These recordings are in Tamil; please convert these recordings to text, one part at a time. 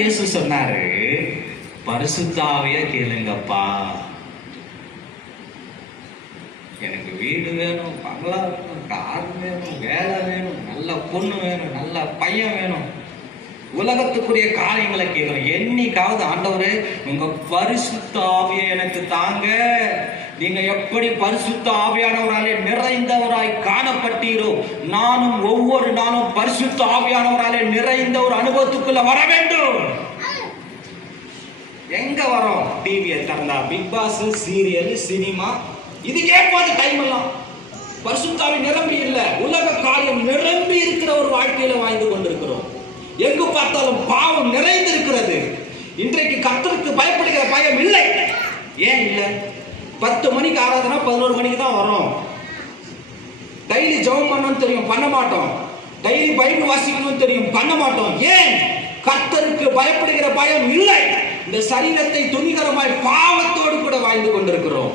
இயேசு சொன்னாரு, பரிசுத்த ஆவியை கேளுங்கப்பா. எனக்கு வீடு வேணும், பங்களா வேணும், கார் வேணும், வேலை வேணும், நல்ல பொண்ணு வேணும், நல்ல பையன் வேணும், உலகத்துக்குரிய காரியங்களை கேட்கணும். என்னைக்காவது ஆண்டவரே உங்க பரிசுத்த ஆவியை எனக்கு தாங்க, நீங்க எப்படி பரிசுத்த ஆவியானவராலே நிறைந்தவராய் காணப்பட்டீரோ, நானும் ஒவ்வொரு நாளும் பரிசுத்த ஆவியானவராலே நிறைந்த ஒரு அனுபவத்துக்குள்ள வர வேண்டும். எங்க வரோம்? டிவியை திறந்தா பிக் பாஸ், சீரியல், சினிமா, இது கேட்பாது டைம் எல்லாம். பரிசுத்தாவி நிரம்பி இல்ல, உலக காரியம் நிரம்பி இருக்கிற ஒரு வாழ்க்கையில வாழ்ந்து கொண்டிருக்கிறோம். எங்கு பார்த்தாலும் பாவம் நிறைந்து இருக்கிறது. இன்றைக்கு கர்த்தருக்கு பயப்படுகிற பயம் இல்லை. ஏன் இல்லை? 10 மணிக்கு ஆராதனா 11 மணிக்கு தான் வரும். டெய்லி ஜெபம் பண்ணணும்னு தெரியும், பண்ண மாட்டோம். டெய்லி பைபிள் வாசிக்கணும்னு தெரியும், பண்ண மாட்டோம். ஏன்? கர்த்தருக்கு பயப்படுகிற பயம் இல்லை. இந்த சரீரத்தை துணிகரமாய் பாவத்தோடு கூட வாழ்ந்து கொண்டிருக்கிறோம்.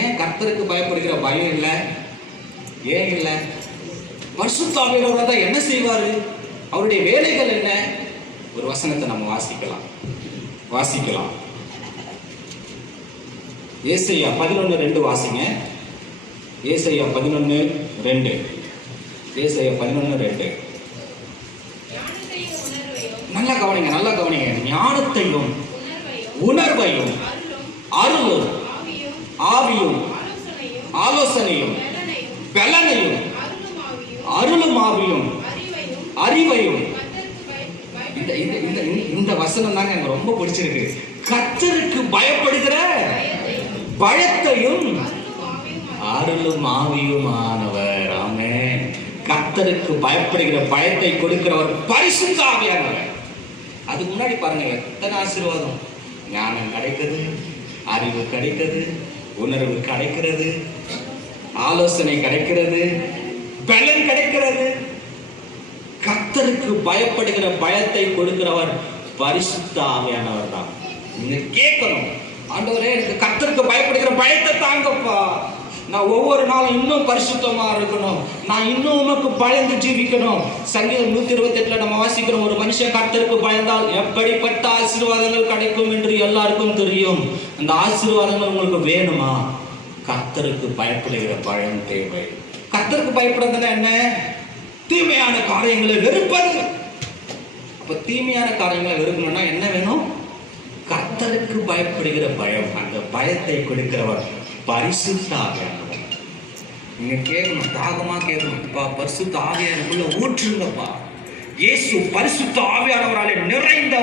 ஏன் கர்த்தருக்கு பயப்படுகிற பயம் இல்லை? ஏன் இல்லை? பரிசுத்த ஆவியானவர் தான் என்ன செய்வாரு? அவருடைய வேலைகள் என்ன? ஒரு வசனத்தை நம்ம வாசிக்கலாம். ஏசாயா 11:2 வாசிங்க. ஏசாயா 11:2. ஏசாயா 11:2. நல்லா கவனிங்க. ஞானத்தையும் உணர்வையும் அருளும் ஆவியும் ஆலோசனையும் பலனையும் அருளும் ஆவியும் அறிவையும். இந்த வசனம் தாங்க எனக்கு ரொம்ப பிடிச்சிருக்கு. கர்த்தருக்கு பயப்படுகிற பயத்தையும் அருளும் ஆவியுமானவர். ஆமென். கர்த்தருக்கு பயப்படுகிற பயத்தை கொடுக்கிறவர் பரிசுத்த ஆவியானவர். அதுக்கு முன்னாடி பாருங்க, எத்தனை ஆசீர்வாதம். ஞானம் கிடைக்கிறது, அறிவு கிடைக்கிறது, உணர்வு கிடைக்கிறது, ஆலோசனை கிடைக்கிறது, பலன் கிடைக்கிறது. கர்த்தருக்கு பயப்படுகிற பயத்தை கொடுக்கிறவர் பரிசுத்த ஆவியானவர் தான். நீங்க கேட்கணும், ஆண்டவரே எனக்கு கர்த்தருக்கு பயப்படுகிற பயத்தை தாங்கப்பா. நான் ஒவ்வொரு நாளும் இன்னும் பரிசுத்தமா இருக்கணும், நான் இன்னும் உமக்கு பயந்து ஜீவிக்கணும். சங்கீதம் 128 நம்ம வாசிக்கிறோம், ஒரு மனுஷன் கர்த்தருக்கு பயந்தால் எப்படிப்பட்ட ஆசீர்வாதங்கள் கிடைக்கும் என்று எல்லாருக்கும் தெரியும். அந்த ஆசீர்வாதங்கள் உங்களுக்கு வேணுமா? கர்த்தருக்கு பயப்படுகிற பயம் தேவை. கர்த்தருக்கு பயப்படுறதுன்னா என்ன? தீமையான காரியங்களை வெறுப்பது. அப்ப தீமையான காரியங்களை வெறுக்கணும்னா என்ன வேணும்? கர்த்தருக்கு பயப்படுகிற பயம். அந்த பயத்தை கொடுக்கிறவர் பரிசுத்த ஆவியானவர். நீங்க கேட்கணும், தாகமா கேட்கணும், பரிசுத்த ஆவியானவருக்குள்ள ஊற்றுங்கப்பா. இயேசு பரிசுத்த ஆவியானவராலே நிறைந்த